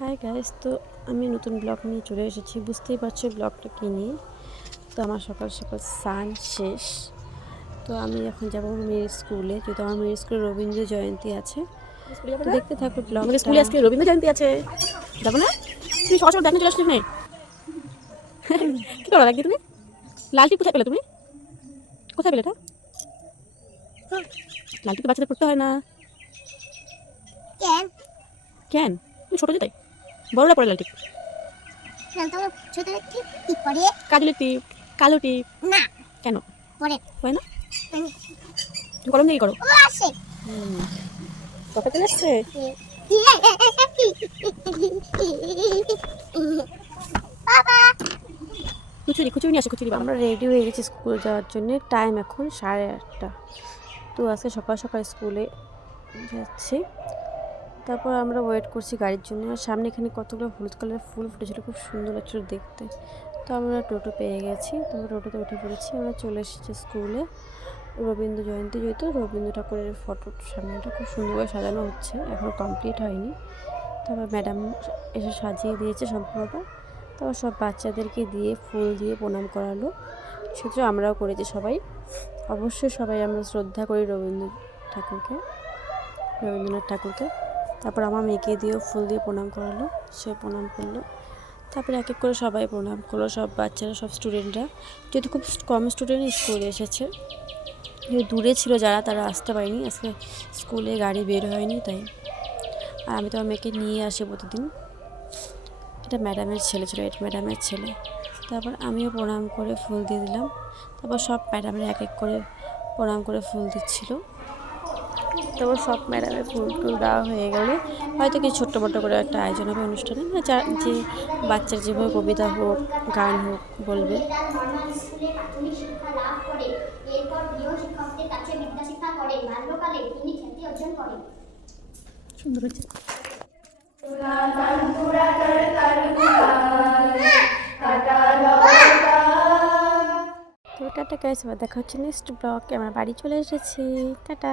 Hi guys, তো আমি নতুন ব্লগ নিয়ে চলে এসেছি। বুঝতেই পারছো ব্লগটা কী নিয়ে। তো আমার সকাল সকাল স্নান শেষ। তো আমি এখন যাবো মেয়ের স্কুলে, যেহেতু আমার মেয়ের স্কুলে রবীন্দ্র জয়ন্তী আছে। তো দেখতে থাকো ব্লগ। স্কুলে আজকে রবীন্দ্র জয়ন্তী আছে, যাবো না? তুমি সকাল সকাল দেখতে চলে আসলে মেয়ে কি করো একদিন তুমি? লাল টিপ কোথায় পেলে তুমি? কোথায় পেলে এটা? লাল টিপ বাচ্চাদের পড়তে হয় না কেন? কেন? তুমি ছোট যে তাই, বড়রা পড়ে লাল টিপ। কাজলের টিপ, কালো টিপ না কেন পরে হয় না? তুমি কলম দিয়ে করো। ও আসে কথা চলে আসছে। বাবা খুচুরি খুচুরি নিয়ে আসো, খুচুরি বাবা। আমরা রেডি হয়ে গেছি স্কুল যাওয়ার জন্য। টাইম এখন 8:30। তো আজকে সকাল সকাল স্কুলে যাচ্ছি। তারপর আমরা ওয়েট করছি গাড়ির জন্য। আর সামনে এখানে কতগুলো হলুদ কালারের ফুল ফুটেছিল, খুব সুন্দর লাগছিল দেখতে। তো আমরা টোটো পেয়ে গেছি, তো আমরা টোটোতে উঠে পড়েছি। আমরা চলে এসেছি স্কুলে। রবীন্দ্র জয়ন্তী, যেহেতু রবীন্দ্র ঠাকুরের ফটোর সামনেটা খুব সুন্দরভাবে সাজানো হচ্ছে, এখনও কমপ্লিট হয়নি। তারপর ম্যাডাম এসে সাজিয়ে দিয়েছে সম্পূর্ণটা। তারপর সব বাচ্চাদেরকে দিয়ে ফুল দিয়ে প্রণাম করালো, সেটা আমরাও করেছি সবাই। অবশ্যই সবাই আমরা শ্রদ্ধা করি রবীন্দ্রনাথ ঠাকুরকে। তারপর আমার মেয়েকে দিয়েও ফুল দিয়ে প্রণাম করালো, সে প্রণাম করলো। তারপরে এক এক করে সবাই প্রণাম করলো, সব বাচ্চারা, সব স্টুডেন্টরা। যেহেতু খুব কম স্টুডেন্ট স্কুলে এসেছে, দূরে ছিল যারা, তারা আসতে পারেনি। আজকে স্কুলে গাড়ি বের হয়নি তাই। আর আমি তো আমার মেয়েকে নিয়ে আসি প্রতিদিন। এটা ম্যাডামের ছেলে ছিল, এটা ম্যাডামের ছেলে। তারপর আমিও প্রণাম করে ফুল দিয়ে দিলাম। তারপর সব ম্যাডামের এক এক করে প্রণাম করে ফুল দিচ্ছিল। তারপর সব ম্যাডামের ফুল টুল দেওয়া হয়ে গেলে হয়তো কিছু ছোট্ট মোটো করে একটা আয়োজন হবে অনুষ্ঠানে, যে বাচ্চার যেভাবে কবিতা হোক, গান হোক বলবে। প্রাথমিক শিক্ষা লাভ করে এরপর গৃহ শিক্ষকদের কাছে বিদ্যা শিক্ষা করেন। বাল্যকালে তিনি খ্যাতি অর্জন করেন। সুন্দর হচ্ছে। তো টাটা গাইস, আবার দেখা হচ্ছে নেক্সট ব্লগে। আমরা বাড়ি চলে এসেছি। টাটা।